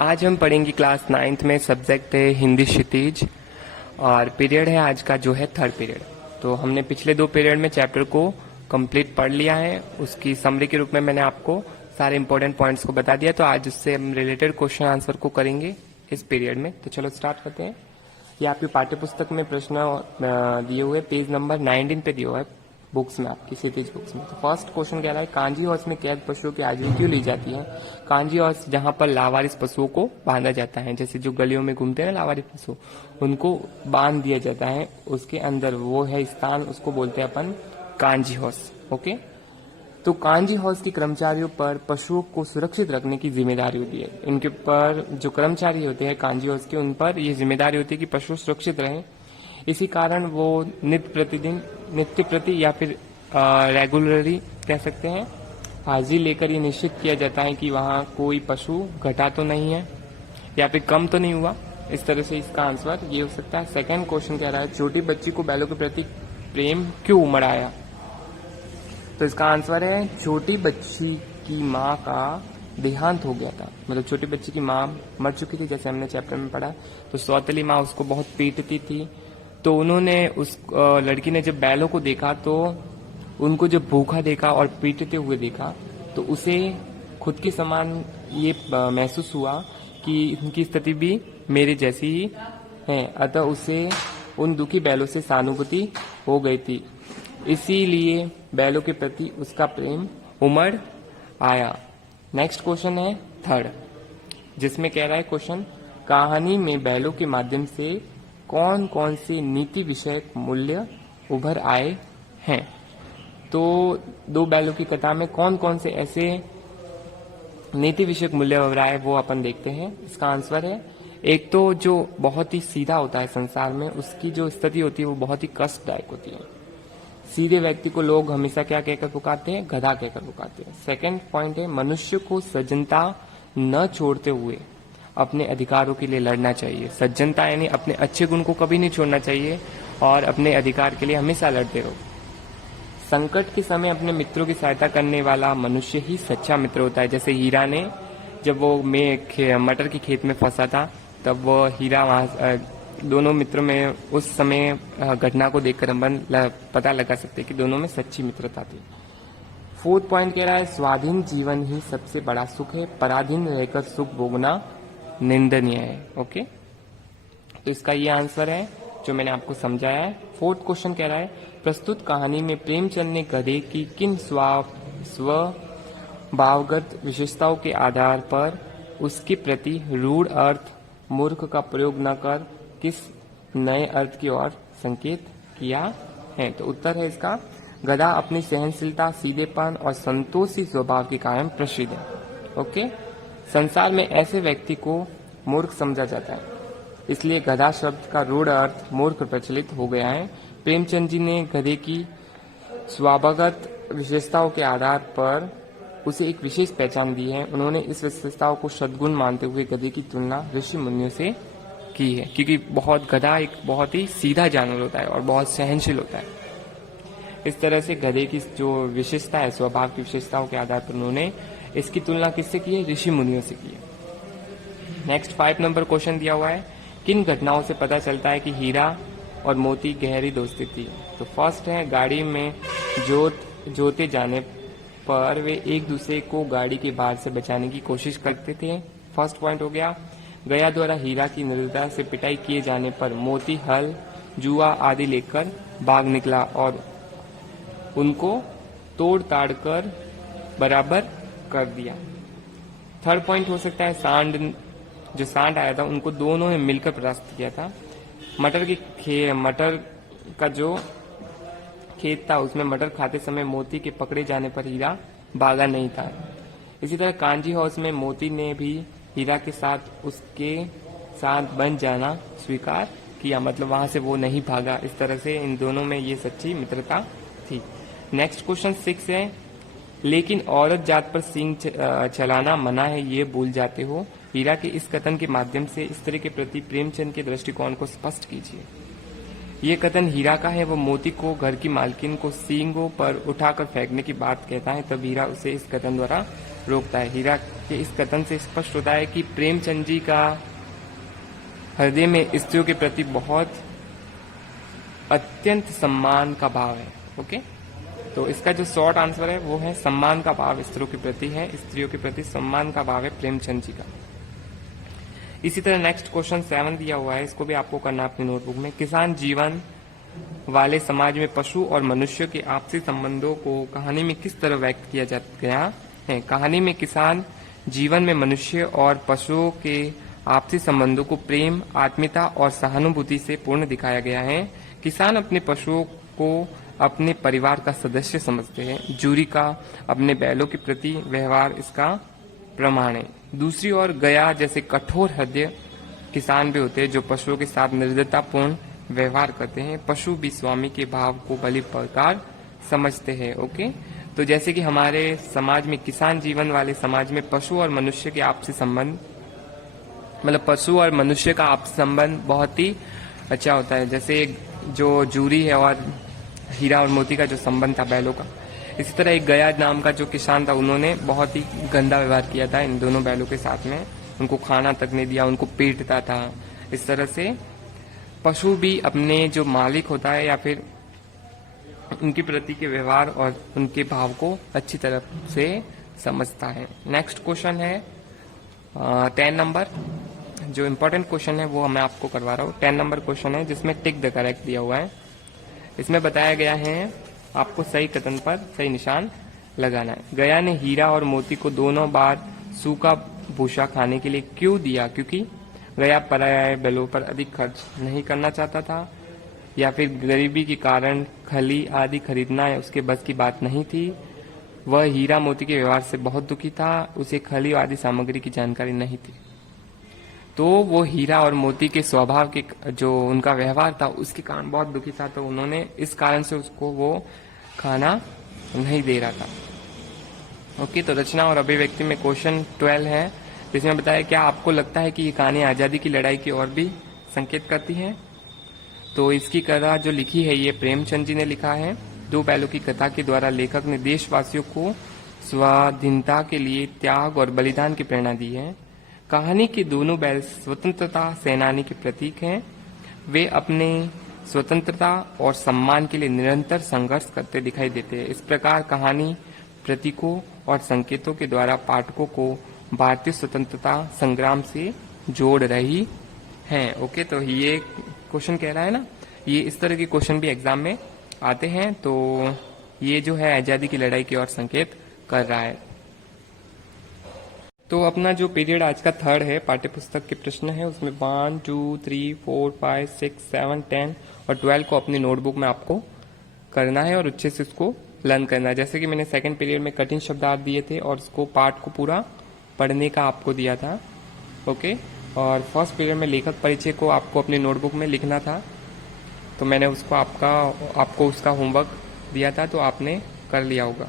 आज हम पढ़ेंगे क्लास 9th में। सब्जेक्ट है हिंदी क्षितिज और पीरियड है आज का जो है थर्ड पीरियड। तो हमने पिछले 2 पीरियड में चैप्टर को कंप्लीट पढ़ लिया है। उसकी समरी के रूप में मैंने आपको सारे इंपॉर्टेंट पॉइंट्स को बता दिया। तो आज उससे हम रिलेटेड क्वेश्चन आंसर को करेंगे इस पीरियड में। तो चलो स्टार्ट करते हैं। ये आपकी पाठ्य पुस्तक में प्रश्न दिए हुए पेज नंबर 19 पे दिया हुआ है बुक्स में, आपकी क्षितिज बुक्स में। तो फर्स्ट क्वेश्चन कह रहा है कांजी हॉर्स में कैद पशुओं की हाजिरी क्यों ली जाती है। कांजी हॉर्स जहां पर लावारिस पशुओं को बांधा जाता है, जैसे जो गलियों में घूमते हैं ना लावारिस पशु, उनको बांध दिया जाता है, उसके अंदर वो है स्थान, उसको बोलते हैं अपन कांजी हॉर्स। ओके, तो कांजी हॉर्स के कर्मचारियों पर पशुओं को सुरक्षित रखने की जिम्मेदारी होती है। इनके पर जो कर्मचारी होते हैं कांजी हॉर्स के, उन पर ये जिम्मेदारी होती है कि पशु सुरक्षित रहें। इसी कारण वो नित्य प्रति या फिर रेगुलरली कह सकते हैं हाजिरी लेकर ये निश्चित किया जाता है कि वहाँ कोई पशु घटा तो नहीं है या फिर कम तो नहीं हुआ। इस तरह से इसका आंसर ये हो सकता है। सेकंड क्वेश्चन कह रहा है छोटी बच्ची को बैलों के प्रति प्रेम क्यों उमड़ आया। तो इसका आंसर है छोटी बच्ची की माँ का देहांत हो गया था। मतलब छोटी बच्ची की माँ मर चुकी थी, जैसे हमने चैप्टर में पढ़ा। तो सौतेली माँ उसको बहुत पीटती थी। तो उन्होंने उस लड़की ने जब बैलों को देखा तो उनको जब भूखा देखा और पीटते हुए देखा तो उसे खुद के समान ये महसूस हुआ कि इनकी स्थिति भी मेरे जैसी ही है। अतः उसे उन दुखी बैलों से सहानुभूति हो गई थी, इसीलिए बैलों के प्रति उसका प्रेम उमड़ आया। नेक्स्ट क्वेश्चन है थर्ड, जिसमें कह रहा है क्वेश्चन कहानी में बैलों के माध्यम से कौन कौन से नीति विषयक मूल्य उभर आए हैं। तो 2 बैलों की कथा में कौन कौन से ऐसे नीति विषयक मूल्य उभर आए वो अपन देखते हैं। इसका आंसर है एक तो जो बहुत ही सीधा होता है संसार में, उसकी जो स्थिति होती है वो बहुत ही कष्टदायक होती है। सीधे व्यक्ति को लोग हमेशा क्या कहकर पुकारते हैं, गधा कहकर पुकारते हैं। सेकंड पॉइंट है मनुष्य को सज्जनता न छोड़ते हुए अपने अधिकारों के लिए लड़ना चाहिए। सज्जनता यानी अपने अच्छे गुण को कभी नहीं छोड़ना चाहिए और अपने अधिकार के लिए हमेशा लड़ते रहो। संकट के समय अपने मित्रों की सहायता करने वाला मनुष्य ही सच्चा मित्र होता है। जैसे हीरा ने जब वो मटर के खेत में फंसा था, तब वो हीरा वहां दोनों मित्रों में उस समय घटना को देखकर हम पता लगा सकते कि दोनों में सच्ची मित्रता थी। फोर्थ पॉइंट कह रहा है स्वाधीन जीवन ही सबसे बड़ा सुख है, पराधीन रहकर सुख भोगना निंदनीय है। ओके, तो इसका ये आंसर है जो मैंने आपको समझाया है। फोर्थ क्वेश्चन कह रहा है प्रस्तुत कहानी में प्रेमचंद ने गधे की किन स्वभावगत विशेषताओं के आधार पर उसके प्रति रूढ़ अर्थ मूर्ख का प्रयोग न कर किस नए अर्थ की ओर संकेत किया है। तो उत्तर है इसका गधा अपनी सहनशीलता, सीधेपन और संतोषी स्वभाव के कारण प्रसिद्ध है। ओके, संसार में ऐसे व्यक्ति को मूर्ख समझा जाता है, इसलिए गधा शब्द का रूढ़ अर्थ मूर्ख प्रचलित हो गया है। प्रेमचंद जी ने गधे की स्वभावगत विशेषताओं के आधार पर उसे एक विशेष पहचान दी है। उन्होंने इस विशेषताओं को सद्गुण मानते हुए गधे की तुलना ऋषि मुनियों से की है, क्योंकि गधा एक बहुत ही सीधा जानवर होता है और बहुत सहनशील होता है। इस तरह से गधे की जो विशेषता है, स्वभाव की विशेषताओं के आधार पर उन्होंने इसकी तुलना किससे की है, ऋषि मुनियों से की है। नेक्स्ट 5 नंबर क्वेश्चन दिया हुआ है किन घटनाओं से पता चलता है कि हीरा और मोती गहरी दोस्ती थी। तो फर्स्ट है गाड़ी में जोते जाने पर वे एक दूसरे को गाड़ी के बाहर से बचाने की कोशिश करते थे। फर्स्ट पॉइंट हो गया। गया द्वारा हीरा की निर्दयता से पिटाई किए जाने पर मोती हल, जुआ आदि लेकर भाग निकला और उनको तोड़ ताड़ कर बराबर कर दिया। थर्ड पॉइंट हो सकता है सांड आया था, उनको दोनों ने मिलकर परास्त किया था। मटर का जो खेत था उसमें मटर खाते समय मोती के पकड़े जाने पर हीरा भागा नहीं था। इसी तरह कांजी हाउस में मोती ने भी हीरा के साथ उसके साथ बन जाना स्वीकार किया, मतलब वहां से वो नहीं भागा। इस तरह से इन दोनों में ये सच्ची मित्रता थी। नेक्स्ट क्वेश्चन 6 है लेकिन औरत जात पर सींग चलाना मना है, ये भूल जाते हो। हीरा के इस कथन के माध्यम से स्त्री के प्रति प्रेमचंद के दृष्टिकोण को स्पष्ट कीजिए। ये कथन हीरा का है। वो मोती को घर की मालकिन को सींगों पर उठाकर फेंकने की बात कहता है, तब हीरा उसे इस कथन द्वारा रोकता है। हीरा के इस कथन से स्पष्ट होता है कि प्रेमचंद जी का हृदय में स्त्रियों के प्रति बहुत अत्यंत सम्मान का भाव है। ओके, तो इसका जो शॉर्ट आंसर है वो है सम्मान का भाव स्त्रियों के प्रति है, स्त्रियों के प्रति सम्मान का भाव है प्रेमचंद जी का। इसी तरह नेक्स्ट क्वेश्चन 7 दिया हुआ है, इसको भी आपको करना अपनी नोटबुक में। किसान जीवन वाले समाज में पशु और मनुष्य के आपसी संबंधों को कहानी में किस तरह व्यक्त किया गया है। कहानी में किसान जीवन में मनुष्य और पशुओं के आपसी संबंधों को प्रेम, आत्मीयता और सहानुभूति से पूर्ण दिखाया गया है। किसान अपने पशुओं को अपने परिवार का सदस्य समझते हैं। जूरी का अपने बैलों के प्रति व्यवहार इसका प्रमाण है। दूसरी ओर गया जैसे कठोर हृदय किसान भी होते हैं जो पशुओं के साथ निर्दयतापूर्ण व्यवहार करते हैं। पशु भी स्वामी के भाव को भली प्रकार समझते हैं। ओके, तो जैसे कि हमारे समाज में किसान जीवन वाले समाज में पशु और मनुष्य के आपसी संबंध, मतलब पशु और मनुष्य का आपसी संबंध बहुत ही अच्छा होता है। जैसे जो जूरी है और हीरा और मोती का जो संबंध था बैलों का, इसी तरह एक गया नाम का जो किसान था, उन्होंने बहुत ही गंदा व्यवहार किया था इन दोनों बैलों के साथ में। उनको खाना तक नहीं दिया, उनको पीटता था। इस तरह से पशु भी अपने जो मालिक होता है या फिर उनके प्रति के व्यवहार और उनके भाव को अच्छी तरह से समझता है। नेक्स्ट क्वेश्चन है 10 नंबर, जो इम्पोर्टेंट क्वेश्चन है वो मैं आपको करवा रहा हूँ। 10 नंबर क्वेश्चन है जिसमें टिक द करेक्ट दिया हुआ है। इसमें बताया गया है आपको सही कथन पर सही निशान लगाना है। गया ने हीरा और मोती को दोनों बार सूखा भूसा खाने के लिए क्यों दिया? क्योंकि गया पराये बैलों पर अधिक खर्च नहीं करना चाहता था, या फिर गरीबी के कारण खली आदि खरीदना उसके बस की बात नहीं थी। वह हीरा मोती के व्यवहार से बहुत दुखी था, उसे खली आदि सामग्री की जानकारी नहीं थी। तो वो हीरा और मोती के स्वभाव के जो उनका व्यवहार था उसके कारण बहुत दुखी था, तो उन्होंने इस कारण से उसको वो खाना नहीं दे रहा था। ओके, तो रचना और अभिव्यक्ति में क्वेश्चन 12 है, जिसमें बताया क्या आपको लगता है कि ये कहानी आजादी की लड़ाई की ओर भी संकेत करती है? तो इसकी कथा जो लिखी है ये प्रेमचंद जी ने लिखा है। दो बैलों की कथा के द्वारा लेखक ने देशवासियों को स्वाधीनता के लिए त्याग और बलिदान की प्रेरणा दी है। कहानी के दोनों बैल स्वतंत्रता सेनानी के प्रतीक हैं। वे अपने स्वतंत्रता और सम्मान के लिए निरंतर संघर्ष करते दिखाई देते हैं। इस प्रकार कहानी प्रतीकों और संकेतों के द्वारा पाठकों को भारतीय स्वतंत्रता संग्राम से जोड़ रही है। ओके, तो ये क्वेश्चन कह रहा है ना, ये इस तरह के क्वेश्चन भी एग्जाम में आते हैं। तो ये जो है आजादी की लड़ाई की ओर संकेत कर रहा है। तो अपना जो पीरियड आज का 3rd है, पाठ्यपुस्तक के प्रश्न है उसमें 1, 2, 3, 4, 5, 6, 7, 10 और 12 को अपनी नोटबुक में आपको करना है और अच्छे से उसको लर्न करना है। जैसे कि मैंने सेकंड पीरियड में कठिन शब्दार्थ दिए थे और उसको पाठ को पूरा पढ़ने का आपको दिया था। ओके, और फर्स्ट पीरियड में लेखक परिचय को आपको अपनी नोटबुक में लिखना था, तो मैंने उसको आपको उसका होमवर्क दिया था, तो आपने कर लिया होगा।